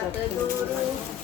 सतगुरु